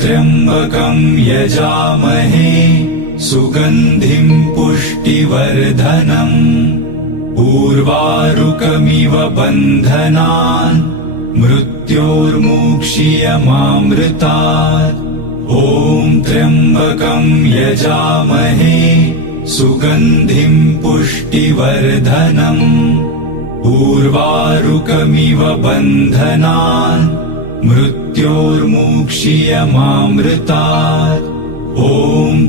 त्र्यम्बकं यजामहे सुगन्धिं पुष्टिवर्धनम् उर्वारुकमिव बन्धनान् मृत्योर्मुक्षीयमामृतात्। ॐ त्र्यम्बकं यजामहे सुगन्धिं पुष्टिवर्धनम् उर्वारुकमिव बन्धनान् मृत्योर्मुक्षीयमामृतात्। ॐ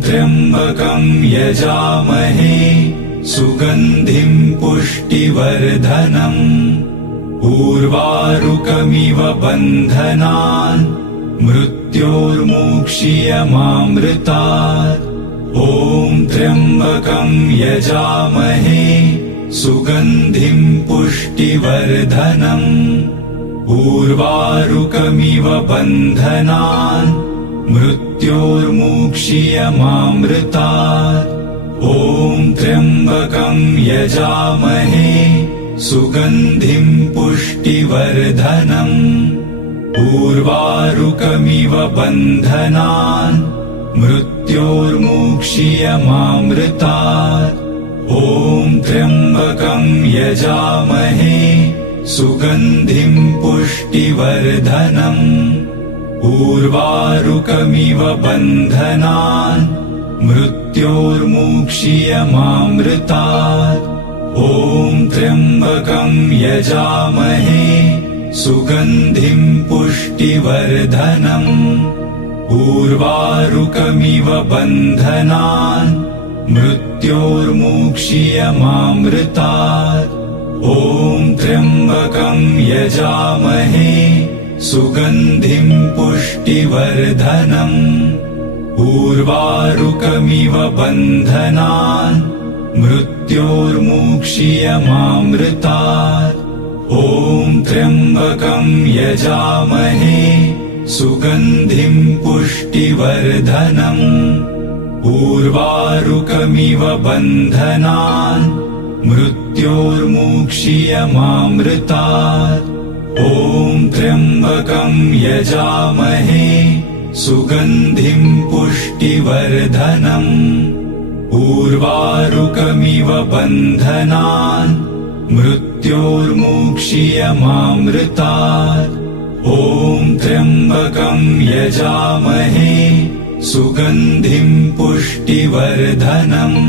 त्र्यम्बकं यजामहे सुगन्धिं पुष्टिवर्धनम् उर्वारुकमिव बन्धनान् मृत्योर्मुक्षीयमामृतात्। ॐ त्र्यम्बकं यजामहे सुगन्धिं पुष्टिवर्धनम् उर्वारुकमिव बन्धनान् मृत्योर्मुक्षीयमामृतात्। ॐ त्र्यम्बकं यजामहे सुगन्धिं पुष्टिवर्धनम् उर्वारुकमिव बन्धनान् मृत्योर्मुक्षीयमामृतात्। ॐ त्र्यम्बकं यजामहे सुगन्धिं पुष्टिवर्धनम् उर्वारुकमिव बन्धनान् मृत्योर्मुक्षीयमामृतात्। ॐ त्र्यम्बकं यजामहे सुगन्धिं पुष्टिवर्धनम् उर्वारुकमिव बन्धनान् मृत्योर्मुक्षीयमामृतात्। ॐ त्र्यम्बकं यजामहे सुगन्धिं पुष्टिवर्धनम् उर्वारुकमिव बन्धनान् मृत्योर्मुक्षीयमामृतात्। ॐ त्र्यम्बकं यजामहे सुगन्धिं पुष्टिवर्धनम् उर्वारुकमिव बन्धनान् मृत्योर्मुक्षीयमामृतात्। ॐ त्र्यम्बकं यजामहे सुगन्धिं पुष्टिवर्धनम् उर्वारुकमिव बन्धनान् मृत्योर्मुक्षीयमामृतात्। ॐ त्र्यम्बकं यजामहे सुगन्धिं पुष्टिवर्धनम्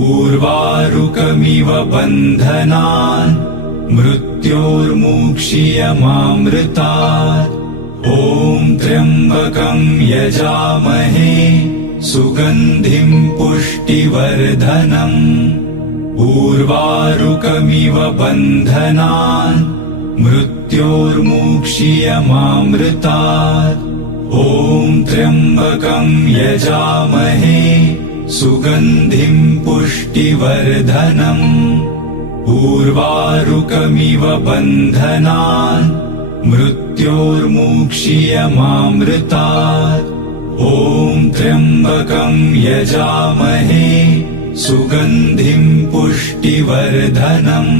उर्वारुकमिव बन्धनान् मृत्योर्मुक्षीयमामृतात्। ॐ त्र्यम्बकं यजामहे सुगन्धिं पुष्टिवर्धनम् उर्वारुकमिव बन्धनान् मृत्योर्मुक्षीयमामृतात्। ॐ त्र्यम्बकं यजामहे सुगन्धिं पुष्टिवर्धनम् उर्वारुकमिव बन्धनान् मृत्योर्मुक्षीयमामृतात्। ॐ त्र्यम्बकं यजामहे सुगन्धिं पुष्टिवर्धनम्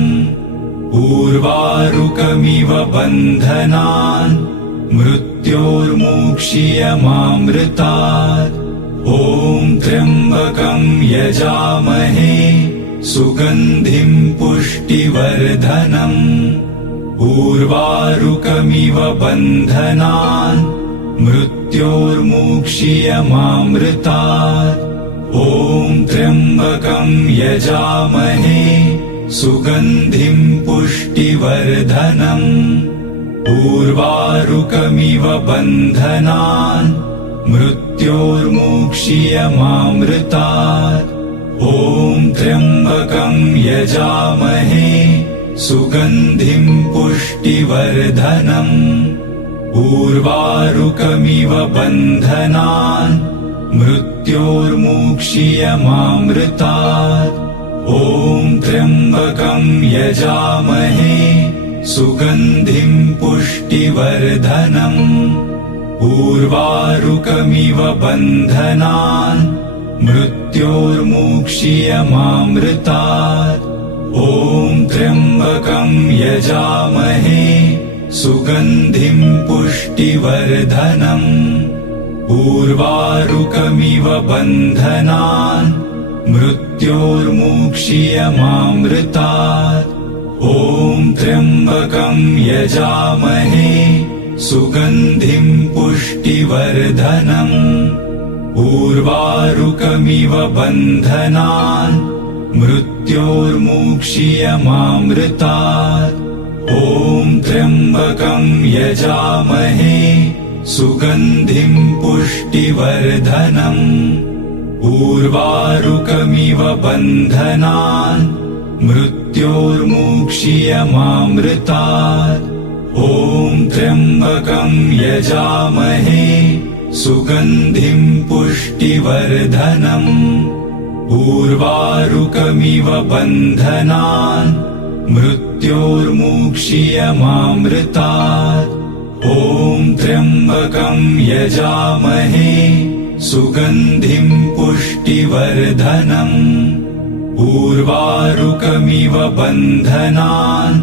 उर्वारुकमिव बन्धनान् मृत्योर्मुक्षीयमामृतात्। ॐ त्र्यम्बकं यजामहे सुगन्धिं पुष्टिवर्धनम् उर्वारुकमिव बन्धनान् मृत्योर्मुक्षीयमामृतात्। ॐ त्र्यम्बकं यजामहे सुगन्धिं पुष्टिवर्धनम् उर्वारुकमिव बन्धनान् मृत्योर्मुक्षीयमामृतात्। ॐ त्र्यम्बकं यजामहे सुगन्धिं पुष्टिवर्धनम् उर्वारुकमिव बन्धनान् मृत्योर्मुक्षीयमामृतात्। ॐ त्र्यम्बकं यजामहे सुगन्धिं पुष्टिवर्धनम् उर्वारुकमिव बन्धनान् मृत्योर्मुक्षीयमामृतात्। ॐ त्र्यम्बकं यजामहे सुगन्धिं पुष्टिवर्धनम् उर्वारुकमिव बन्धनान् मृत्योर्मुक्षीयमामृतात्। ॐ त्र्यम्बकं यजामहे सुगन्धिं पुष्टिवर्धनम्। उर्वारुकमिव बन्धनान् मृत्योर्मुक्षीयमामृतात्। ॐ त्र्यम्बकं यजामहे सुगन्धिं पुष्टिवर्धनम्। उर्वारुकमिव बन्धनान् मृत्योर्मुक्षीयमामृतात्। ॐ त्र्यम्बकं यजामहे सुगन्धिं पुष्टिवर्धनम्। उर्वारुकमिव बन्धनान् मृत्योर्मुक्षीयमामृतात्। ॐ त्र्यम्बकं यजामहे सुगन्धिं पुष्टिवर्धनम्। उर्वारुकमिव बन्धनान्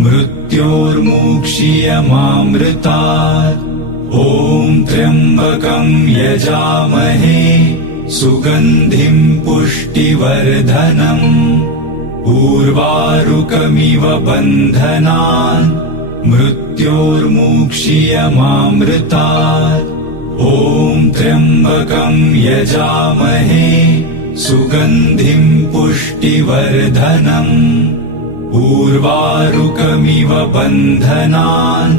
मृत्योर्मुक्षीयमामृतात्। ॐ त्र्यम्बकं यजामहे सुगन्धिं पुष्टिवर्धनम्। उर्वारुकमिव बन्धनान् मृत्योर्मुक्षीयमामृतात्। ॐ त्र्यम्बकं यजामहे सुगन्धिं पुष्टिवर्धनम्। उर्वारुकमिव बन्धनान्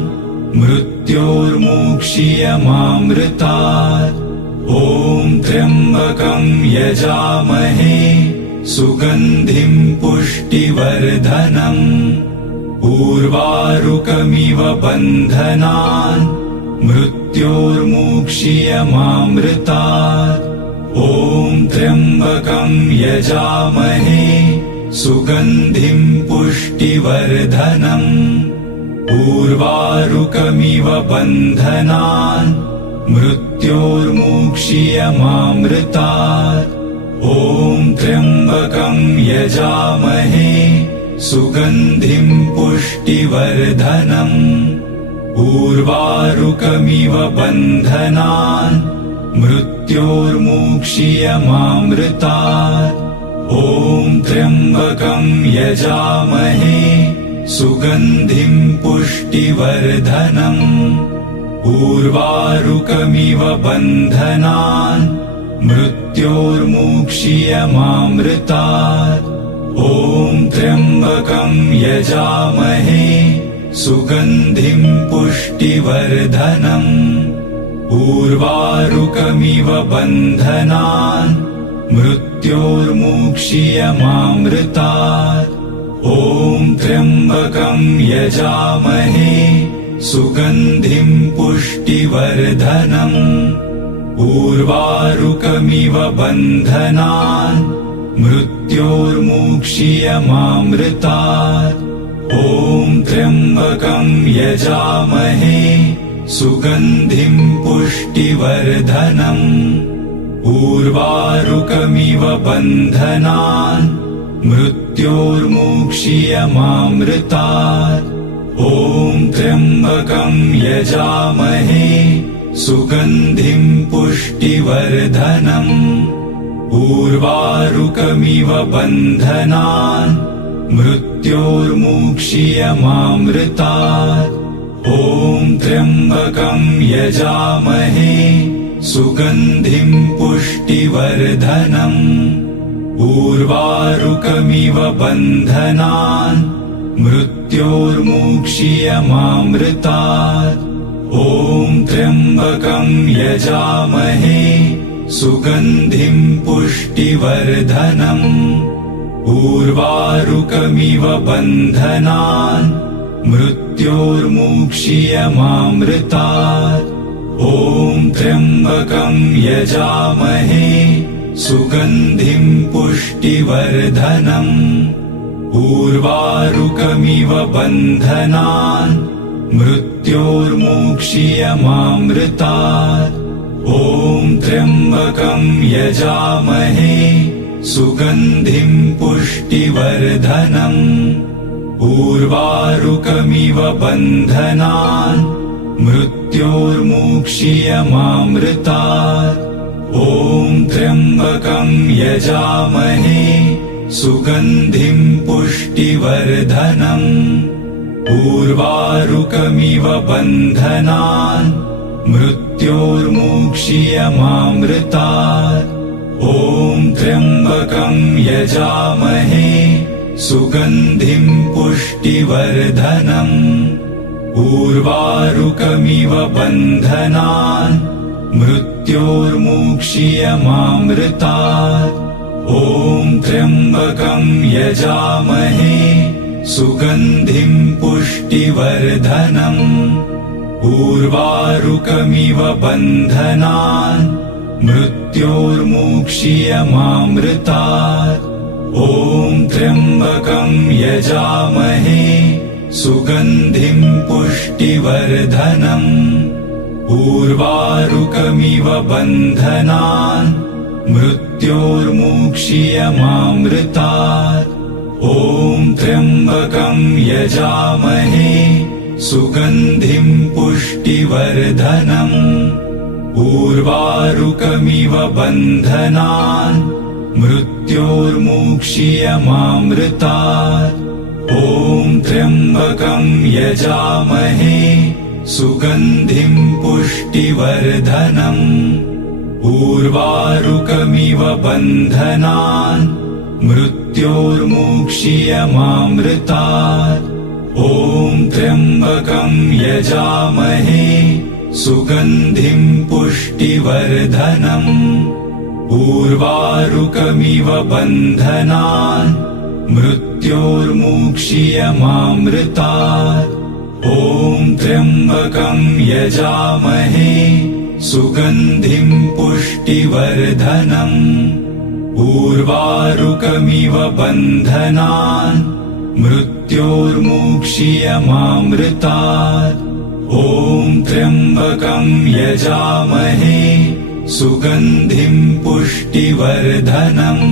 मृत्योर्मुक्षीयमामृतात्। ॐ त्र्यम्बकं यजामहे सुगन्धिं पुष्टिवर्धनम्। उर्वारुकमिव बन्धनान् मृत्योर्मुक्षीयमामृतात्। ॐ त्र्यम्बकं यजामहे सुगन्धिं पुष्टिवर्धनम्। उर्वारुकमिव बन्धनान् मृत्योर्मुक्षीयमामृतात्। ॐ त्र्यम्बकं यजामहे सुगन्धिं पुष्टिवर्धनम्। उर्वारुकमिव बन्धनान् मृत्योर्मुक्षीयमामृतात्। ॐ त्र्यम्बकं यजामहे सुगन्धिं पुष्टिवर्धनम्। उर्वारुकमिव बन्धनान् मृत्योर्मुक्षीयमामृतात्। ॐ त्र्यम्बकं यजामहे सुगन्धिं पुष्टिवर्धनम्। उर्वारुकमिव बन्धनान् मृत्योर्मुक्षीयमामृतात्। ॐ त्र्यम्बकं यजामहे सुगन्धिं पुष्टिवर्धनम्। उर्वारुकमिव बन्धनान् मृत्योर्मुक्षीयमामृतात्। ॐ त्र्यम्बकं यजामहे सुगन्धिं पुष्टिवर्धनम्। उर्वारुकमिव बन्धनान् मृत्योर्मुक्षीयमामृतात्। ॐ त्र्यम्बकं यजामहे सुगन्धिं पुष्टिवर्धनम्। उर्वारुकमिव बन्धनान् मृत्योर्मुक्षीयमामृतात्। ॐ त्र्यम्बकं यजामहे सुगन्धिं पुष्टिवर्धनम्। उर्वारुकमिव बन्धनान् मृत्योर्मुक्षीयमामृतात्। ॐ त्र्यम्बकं यजामहे सुगन्धिं पुष्टिवर्धनम्। उर्वारुकमिव बन्धनान् मृत्योर्मुक्षीयमामृतात्। ॐ त्र्यम्बकं यजामहे सुगन्धिं पुष्टिवर्धनम्। उर्वारुकमिव बन्धनान् मृत्योर्मुक्षीयमामृतात्। ॐ त्र्यम्बकं यजामहे सुगन्धिं पुष्टिवर्धनम्। उर्वारुकमिव बन्धनान् मृत्योर्मुक्षीयमामृतात्। ॐ त्र्यम्बकं यजामहे सुगन्धिं पुष्टिवर्धनम्। उर्वारुकमिव बन्धनान् मृत्योर्मुक्षीयमामृतात्। ॐ त्र्यम्बकं यजामहे सुगन्धिं पुष्टिवर्धनम्। उर्वारुकमिव बन्धनान् मृत्योर्मुक्षीयमामृतात्। ॐ त्र्यम्बकं यजामहे सुगन्धिं पुष्टिवर्धनम्। उर्वारुकमिव बन्धनान् मृत्योर्मुक्षीयमामृतात्। ॐ त्र्यम्बकं यजामहे सुगन्धिं पुष्टिवर्धनम्। उर्वारुकमिव बन्धनान् मृत्योर्मुक्षीयमामृतात्। ॐ त्र्यम्बकं यजामहे सुगन्धिं पुष्टिवर्धनम्। उर्वारुकमिव बन्धनान् मृत्योर्मुक्षीयमामृतात्। ॐ त्र्यम्बकं यजामहे सुगन्धिं पुष्टिवर्धनम्। उर्वारुकमिव बन्धनान् मृत्योर्मुक्षीयमामृतात्। ॐ त्र्यम्बकं यजामहे सुगन्धिं पुष्टिवर्धनम्। उर्वारुकमिव बन्धनान् मृत्योर्मुक्षीयमामृतात्। ॐ त्र्यम्बकं यजामहे सुगन्धिं पुष्टिवर्धनम्। उर्वारुकमिव बन्धनान् मृत्योर्मुक्षीयमामृतात्। ॐ त्र्यम्बकं यजामहे सुगन्धिं पुष्टिवर्धनम्।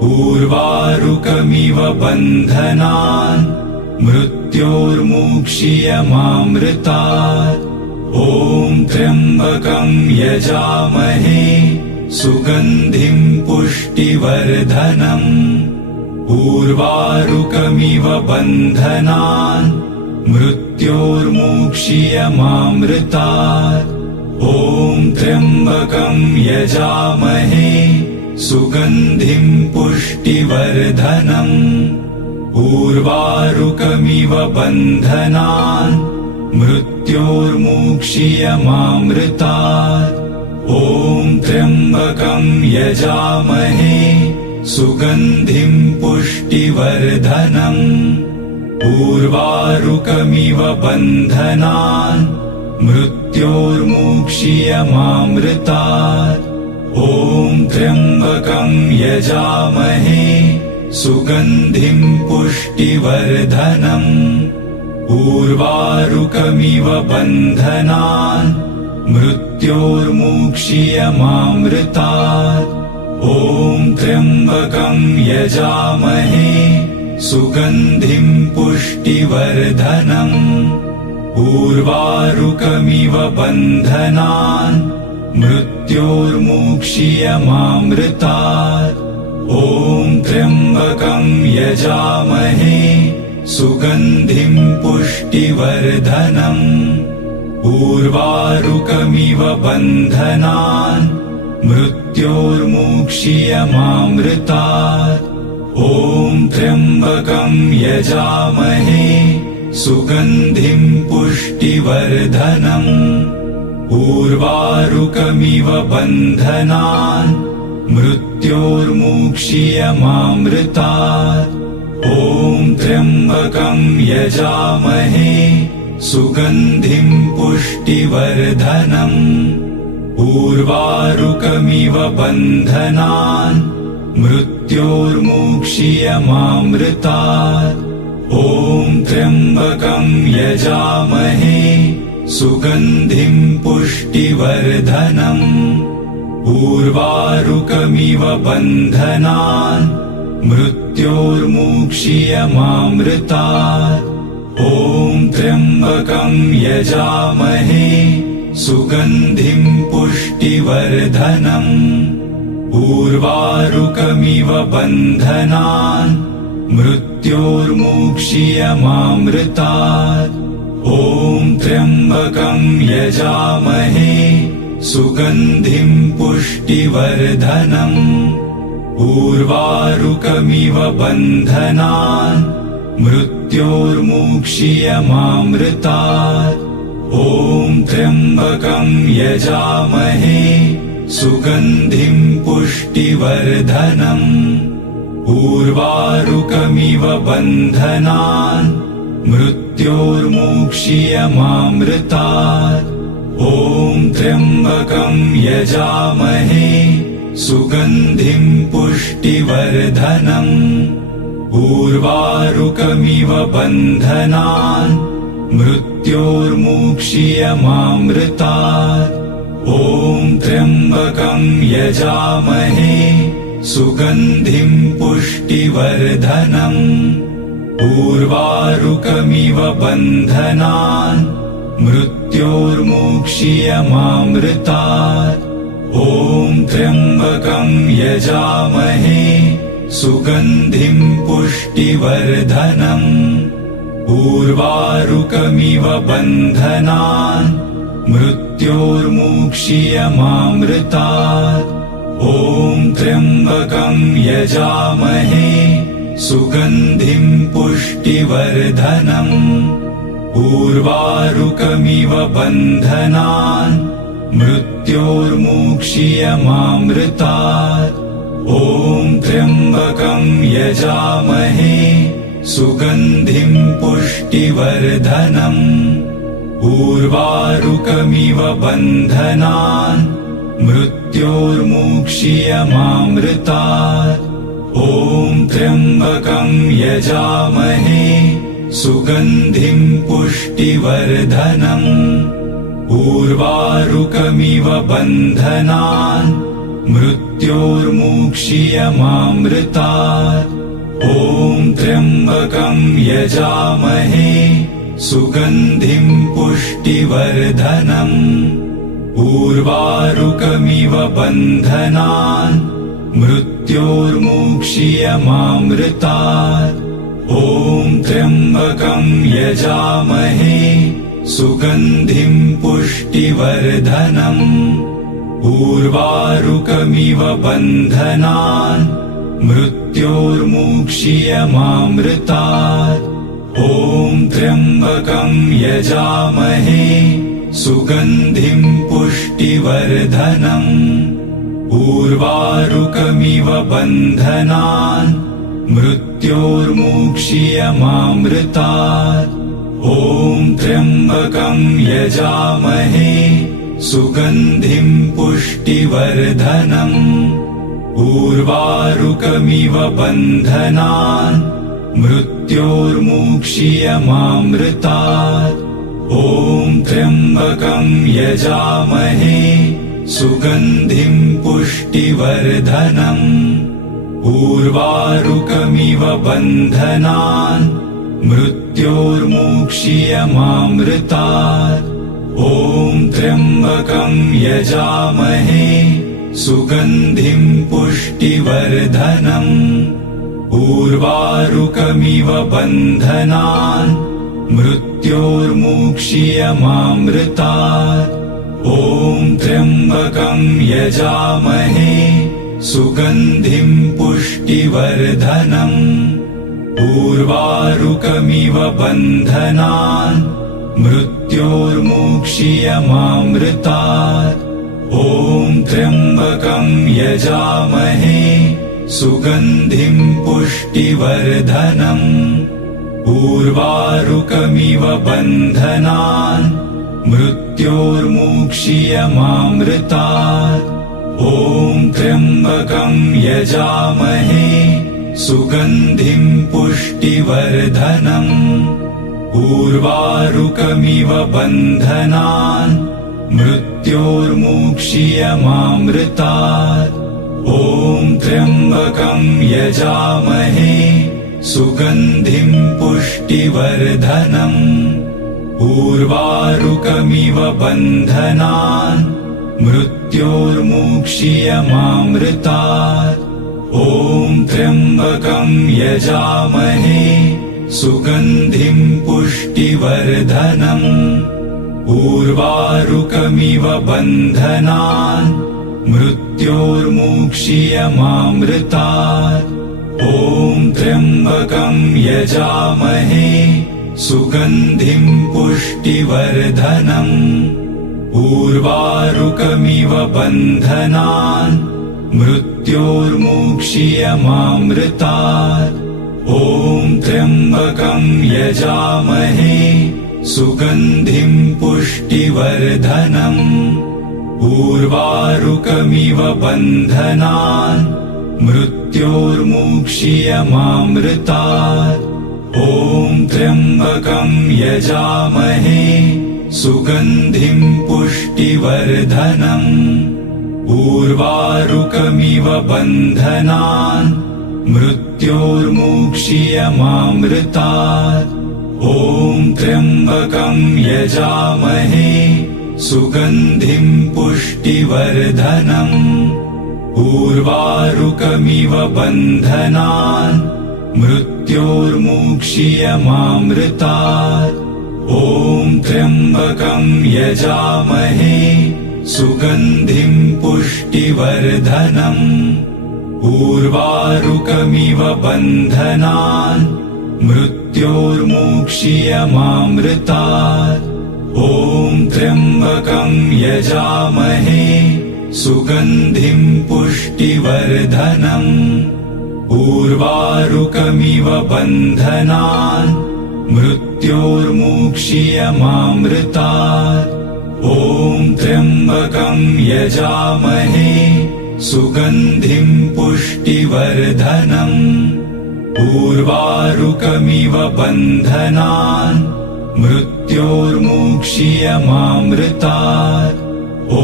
उर्वारुकमिव बन्धनान् मृत्योर्मुक्षीयमामृतात्। ॐ त्र्यम्बकं यजामहे सुगन्धिं पुष्टिवर्धनम्। उर्वारुकमिव बन्धनान् मृत्योर्मुक्षीयमामृतात्। ॐ त्र्यम्बकं यजामहे सुगन्धिं पुष्टिवर्धनम्। उर्वारुकमिव बन्धनान् मृत्योर्मुक्षीयमामृतात्। ॐ त्र्यम्बकं यजामहे सुगन्धिं पुष्टिवर्धनम्। उर्वारुकमिव बन्धनान् मृत्योर्मुक्षीयमामृतात्। ॐ त्र्यम्बकं यजामहे सुगन्धिं पुष्टिवर्धनम्। उर्वारुकमिव बन्धनान् मृत्योर्मुक्षीयमामृतात्। ॐ त्र्यम्बकं यजामहे सुगन्धिं पुष्टिवर्धनम्। उर्वारुकमिव बन्धनान् मृत्योर्मुक्षीयमामृतात्। ॐ त्र्यम्बकं यजामहे सुगन्धिं पुष्टिवर्धनम्। उर्वारुकमिव बन्धनान् मृत्योर्मुक्षीयमामृतात्। ॐ त्र्यम्बकं यजामहे सुगन्धिं पुष्टिवर्धनम्। उर्वारुकमिव बन्धनान् मृत्योर्मुक्षीयमामृतात्। ॐ त्र्यम्बकं यजामहे सुगन्धिं पुष्टिवर्धनम्। उर्वारुकमिव बन्धनान् मृत्योर्मुक्षीयमामृतात्। ॐ त्र्यम्बकं यजामहे सुगन्धिं पुष्टिवर्धनम्। उर्वारुकमिव बन्धनान् मृत्योर्मुक्षीयमामृतात्। ॐ त्र्यम्बकं यजामहे सुगन्धिं पुष्टिवर्धनम् उर्वारुकमिव बन्धनान् मृत्योर्मुक्षीयमामृतात् ॐ त्र्यम्बकं यजामहे सुगन्धिं पुष्टिवर्धनम् उर्वारुकमिव बन्धनान् मृत्योर्मुक्षीयमामृतात् ॐ त्र्यम्बकं यजामहे सुगन्धिं पुष्टिवर्धनम् उर्वारुकमिव बन्धनान् मृत्योर्मुक्षीयमामृतात् ॐ त्र्यम्बकं यजामहे सुगन्धिं पुष्टिवर्धनम् उर्वारुकमिव बन्धनान् मृत्योर्मुक्षीयमामृतात् ॐ त्र्यम्बकं यजामहे सुगन्धिं पुष्टिवर्धनम् उर्वारुकमिव बन्धनान् मृत्योर्मुक्षीयमामृतात् ॐ त्र्यम्बकं यजामहे सुगन्धिं पुष्टिवर्धनम् उर्वारुकमिव बन्धनान् मृत्योर्मुक्षीयमामृतात् ॐ त्र्यम्बकं यजामहे सुगन्धिं पुष्टिवर्धनम् उर्वारुकमिव बन्धनान् मृत्योर्मुक्षीयमामृतात् ॐ त्र्यम्बकं यजामहे सुगन्धिं पुष्टिवर्धनम् उर्वारुकमिव बन्धनान् मृत्योर्मुक्षीयमामृतात् ॐ त्र्यम्बकं यजामहे सुगन्धिं पुष्टिवर्धनम् उर्वारुकमिव बन्धनान् मृत्योर्मुक्षीयमामृतात् ॐ त्र्यम्बकं यजामहे सुगन्धिं पुष्टिवर्धनम् उर्वारुकमिव बन्धनान् मृत्योर्मुक्षीयमामृतात् ॐ त्र्यम्बकं यजामहे सुगन्धिं पुष्टिवर्धनम् उर्वारुकमिव बन्धनान् मृत्योर्मुक्षीयमामृतात् ॐ त्र्यम्बकं यजामहे सुगन्धिं पुष्टिवर्धनम् उर्वारुकमिव बन्धनान् मृत्योर्मुक्षीयमामृतात् ॐ त्र्यम्बकं यजामहे सुगन्धिं पुष्टिवर्धनम् उर्वारुकमिव बन्धनान् मृत्योर्मुक्षीयमामृतात् ॐ त्र्यम्बकं यजामहे सुगन्धिं पुष्टिवर्धनम् उर्वारुकमिव बन्धनान् मृत्योर्मुक्षीयमामृतात् ॐ त्र्यम्बकं यजामहे सुगन्धिं पुष्टिवर्धनम् उर्वारुकमिव बन्धनान् मृत्योर्मुक्षीयमामृतात् ॐ त्र्यम्बकं यजामहे सुगन्धिं पुष्टिवर्धनम् उर्वारुकमिव बन्धनान् मृत्योर्मुक्षीयमामृतात् ॐ त्र्यम्बकं यजामहे सुगन्धिं पुष्टिवर्धनम् उर्वारुकमिव बन्धनान् मृत्योर्मुक्षीयमामृतात् ॐ त्र्यम्बकं यजामहे सुगन्धिं पुष्टिवर्धनम् उर्वारुकमिव बन्धनान् मृत्योर्मुक्षीयमामृतात् ॐ त्र्यम्बकं यजामहे सुगन्धिं पुष्टिवर्धनम् उर्वारुकमिव बन्धनान् मृत्योर्मुक्षीयमामृतात् ॐ त्र्यम्बकं यजामहे सुगन्धिं पुष्टिवर्धनम् उर्वारुकमिव बन्धनान् मृत्योर्मुक्षीयमामृतात् ॐ त्र्यम्बकं यजामहे सुगन्धिं पुष्टिवर्धनम् उर्वारुकमिव बन्धनान् मृत्योर्मुक्षीयमामृतात् ॐ त्र्यम्बकं यजामहे सुगन्धिं पुष्टिवर्धनम् उर्वारुकमिव बन्धनान् मृत्योर्मुक्षीयमामृतात् ॐ त्र्यम्बकं यजामहे सुगन्धिं पुष्टिवर्धनम् उर्वारुकमिव बन्धनान् मृत्योर्मुक्षीयमामृतात् ॐ त्र्यम्बकं यजामहे सुगन्धिं पुष्टिवर्धनम् उर्वारुकमिव बन्धनान् मृत्योर्मुक्षीयमामृतात् ॐ त्र्यम्बकं यजामहे सुगन्धिं पुष्टिवर्धनम् उर्वारुकमिव बन्धनान् मृत्योर्मुक्षीयमामृतात् ॐ त्र्यम्बकं यजामहे सुगन्धिं पुष्टिवर्धनम् उर्वारुकमिव बन्धनान् मृत्योर्मुक्षीयमामृतात् ॐ त्र्यम्बकं यजामहे सुगन्धिं पुष्टिवर्धनम् उर्वारुकमिव बन्धनान् मृत्योर्मुक्षीयमामृतात् ॐ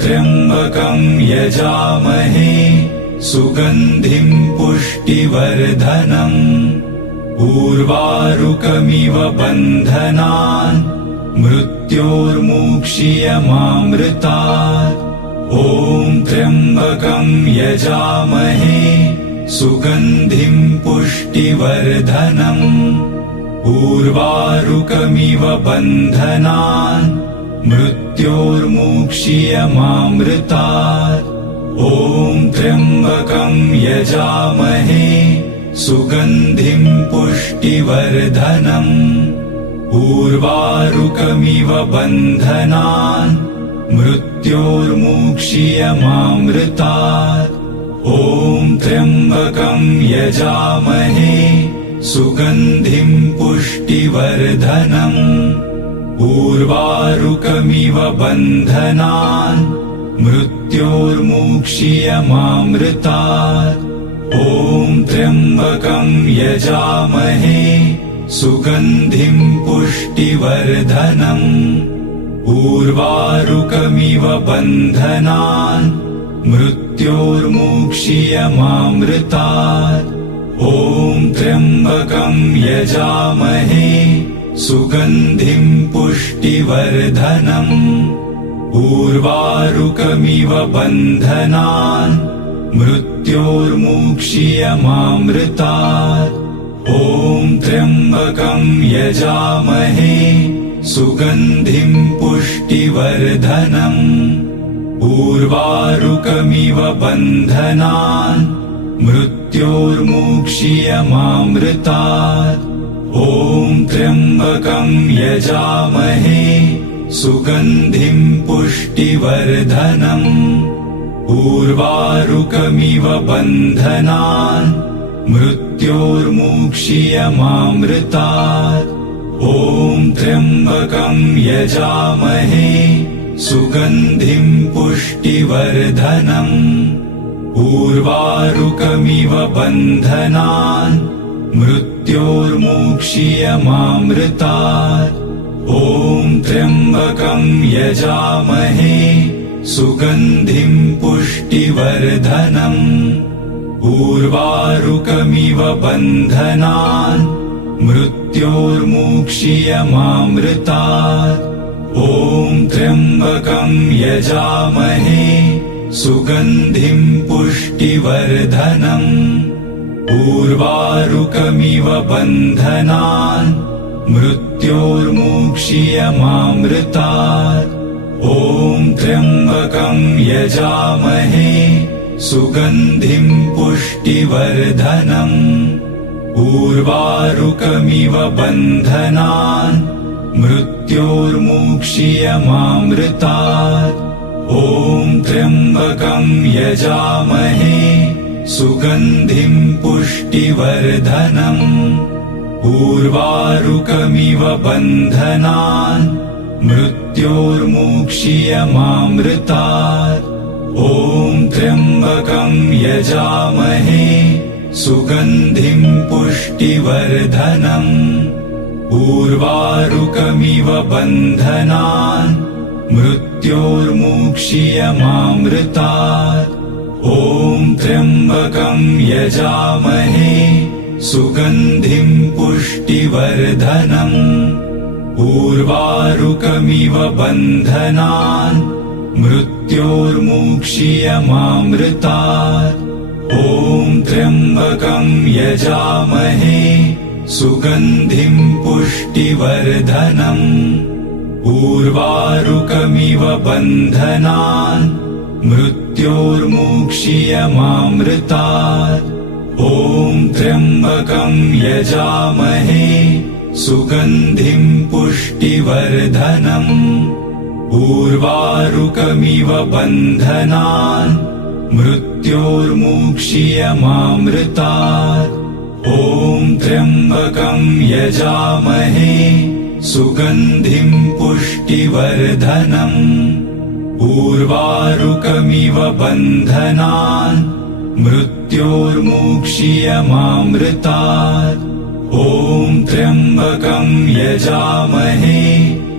त्र्यम्बकं यजामहे सुगन्धिं पुष्टिवर्धनम् उर्वारुकमिव बन्धनान् मृत्योर्मुक्षीयमामृतात् ॐ त्र्यम्बकं यजामहे सुगन्धिं पुष्टिवर्धनम् उर्वारुकमिव बन्धनान् मृत्योर्मुक्षीयमामृतात् ॐ त्र्यम्बकं यजामहे सुगन्धिं पुष्टिवर्धनम् उर्वारुकमिव बन्धनान् मृत्योर्मुक्षीयमामृतात् ॐ त्र्यम्बकं यजामहे सुगन्धिं पुष्टिवर्धनम् उर्वारुकमिव बन्धनान् मृत्योर्मुक्षीयमामृतात् ॐ त्र्यम्बकं यजामहे सुगन्धिं पुष्टिवर्धनम् उर्वारुकमिव बन्धनान् मृत्योर्मुक्षीयमामृतात् ॐ त्र्यम्बकं यजामहे सुगन्धिं पुष्टिवर्धनम् उर्वारुकमिव बन्धनान् मृत्योर्मुक्षीयमामृतात् ॐ त्र्यम्बकं यजामहे सुगन्धिं पुष्टिवर्धनम् उर्वारुकमिव बन्धनान् मृत्योर्मुक्षीयमामृतात् ॐ त्र्यम्बकं यजामहे सुगन्धिं पुष्टिवर्धनम् उर्वारुकमिव बन्धनान् मृत्योर्मुक्षीयमामृतात् ॐ त्र्यम्बकं यजामहे सुगन्धिं पुष्टिवर्धनम् उर्वारुकमिव बन्धनान् मृत्योर्मुक्षीयमामृतात् ॐ त्र्यम्बकं यजामहे सुगन्धिं पुष्टिवर्धनम् उर्वारुकमिव बन्धनान् मृत्योर्मुक्षीयमामृतात्। ॐ त्र्यम्बकं यजामहे सुगन्धिं पुष्टिवर्धनम्। उर्वारुकमिव बन्धनान् मृत्योर्मुक्षीयमामृतात्। ॐ त्र्यम्बकं यजामहे सुगन्धिं पुष्टिवर्धनम्। उर्वारुकमिव बन्धनान् मृत्योर्मुक्षीयमामृतात्। ॐ त्र्यम्बकं यजामहे सुगन्धिं पुष्टिवर्धनम्। उर्वारुकमिव बन्धनान् मृत्योर्मुक्षीयमामृतात्। ॐ त्र्यम्बकं यजामहे सुगन्धिं पुष्टिवर्धनम्। उर्वारुकमिव बन्धनान् मृत्योर्मुक्षीयमामृतात्। ॐ त्र्यम्बकं यजामहे सुगन्धिं पुष्टिवर्धनम्। उर्वारुकमिव बन्धनान् मृत्योर्मुक्षीयमामृतात्। ॐ त्र्यम्बकं यजामहे सुगन्धिं पुष्टिवर्धनम्। उर्वारुकमिव बन्धनान् मृत्योर्मुक्षीयमामृतात्। ॐ त्र्यम्बकं यजामहे सुगन्धिं पुष्टिवर्धनम्। उर्वारुकमिव बन्धनान् मृत्योर्मुक्षीयमामृतात्। ॐ त्र्यम्बकं यजामहे सुगन्धिं पुष्टिवर्धनम्। उर्वारुकमिव बन्धनान् मृत्योर्मुक्षीयमामृतात्। ॐ त्र्यम्बकं यजामहे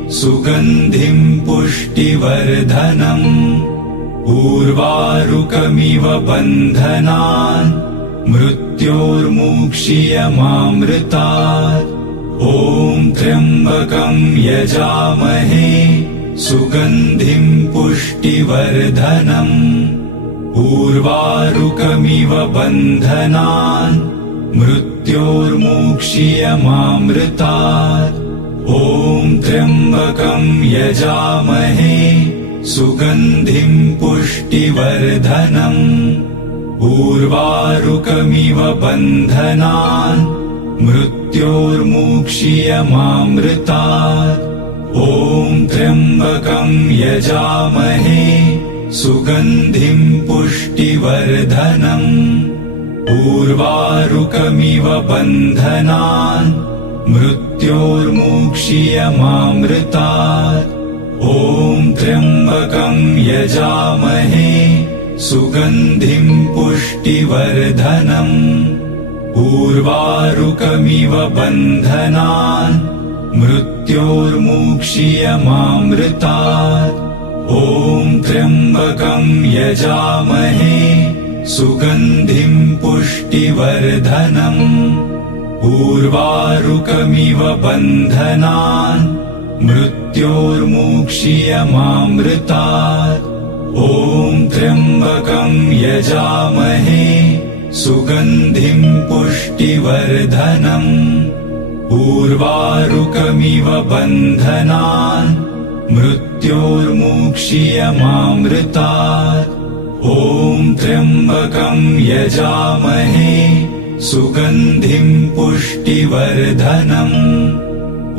सुगन्धिं पुष्टिवर्धनम्। उर्वारुकमिव बन्धनान् मृत्योर्मुक्षीयमामृतात्। ॐ त्र्यम्बकं यजामहे सुगन्धिं पुष्टिवर्धनम्। उर्वारुकमिव बन्धनान् मृत्योर्मुक्षीयमामृतात्। ॐ त्र्यम्बकं यजामहे सुगन्धिं पुष्टिवर्धनम्। उर्वारुकमिव बन्धनान् मृत्योर्मुक्षीयमामृतात्। ॐ त्र्यम्बकं यजामहे सुगन्धिं पुष्टिवर्धनम्। उर्वारुकमिव बन्धनान् मृत्योर्मुक्षीयमामृतात्। ॐ त्र्यम्बकं यजामहे सुगन्धिं पुष्टिवर्धनम्। उर्वारुकमिव बन्धनान् मृत्योर्मुक्षीयमामृतात्। ॐ त्र्यम्बकं यजामहे सुगन्धिं पुष्टिवर्धनम्। उर्वारुकमिव बन्धनान् मृत्योर्मुक्षीयमामृतात्। ॐ त्र्यम्बकं यजामहे सुगन्धिं पुष्टिवर्धनम्। उर्वारुकमिव बन्धनान् मृत्योर्मुक्षीयमामृतात्। ॐ त्र्यम्बकं यजामहे सुगन्धिं पुष्टिवर्धनम्।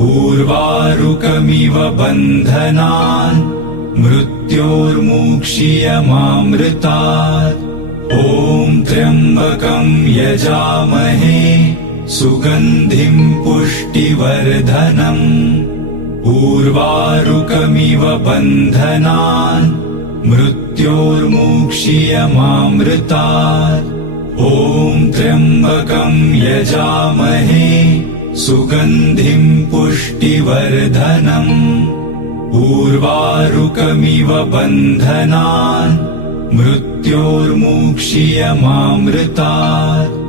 उर्वारुकमिव बन्धनान् मृत्योर्मुक्षीयमामृतात्। ॐ त्र्यम्बकं यजामहे सुगन्धिं पुष्टिवर्धनम्। उर्वारुकमिव बन्धनान् मृत्योर्मुक्षीयमामृतात्। ॐ त्र्यम्बकं यजामहे सुगन्धिं पुष्टिवर्धनम्। उर्वारुकमिव बन्धनान् मृत्योर्मुक्षीयमामृतात्